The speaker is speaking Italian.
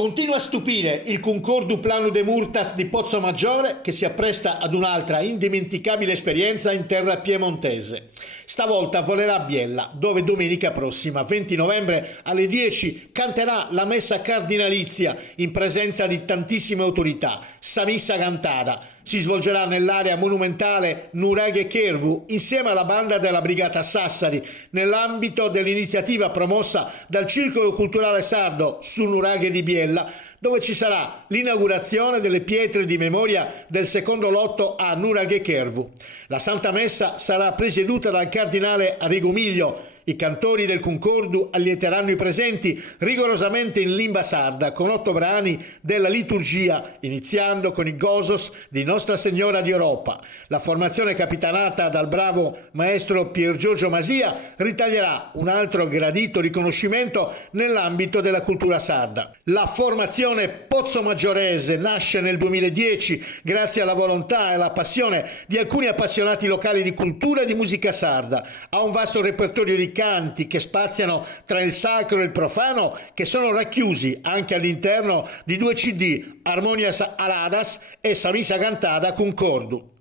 Continua a stupire il Concordu Plano de Murtas di Pozzomaggiore che si appresta ad un'altra indimenticabile esperienza in terra piemontese. Stavolta volerà a Biella, dove domenica prossima, 20 novembre alle 10, canterà la messa cardinalizia in presenza di tantissime autorità, Samissa Cantata. Si svolgerà nell'area monumentale Nuraghe Kervu insieme alla banda della Brigata Sassari nell'ambito dell'iniziativa promossa dal Circolo Culturale Sardo su Nuraghe di Biella, dove ci sarà l'inaugurazione delle pietre di memoria del secondo lotto a Nuraghe Kervu. La Santa Messa sarà presieduta dal cardinale Arrigo Miglio. I cantori del Concordu allieteranno i presenti rigorosamente in lingua sarda con 8 brani della liturgia, iniziando con i Gozos di Nostra Signora di Europa. La formazione capitanata dal bravo maestro Pier Giorgio Masia ritaglierà un altro gradito riconoscimento nell'ambito della cultura sarda. La formazione pozzomaggiorese nasce nel 2010 grazie alla volontà e alla passione di alcuni appassionati locali di cultura e di musica sarda. Ha un vasto repertorio di canti che spaziano tra il sacro e il profano, che sono racchiusi anche all'interno di 2 CD, Armonias Aladas e Samissa Cantata Concordu.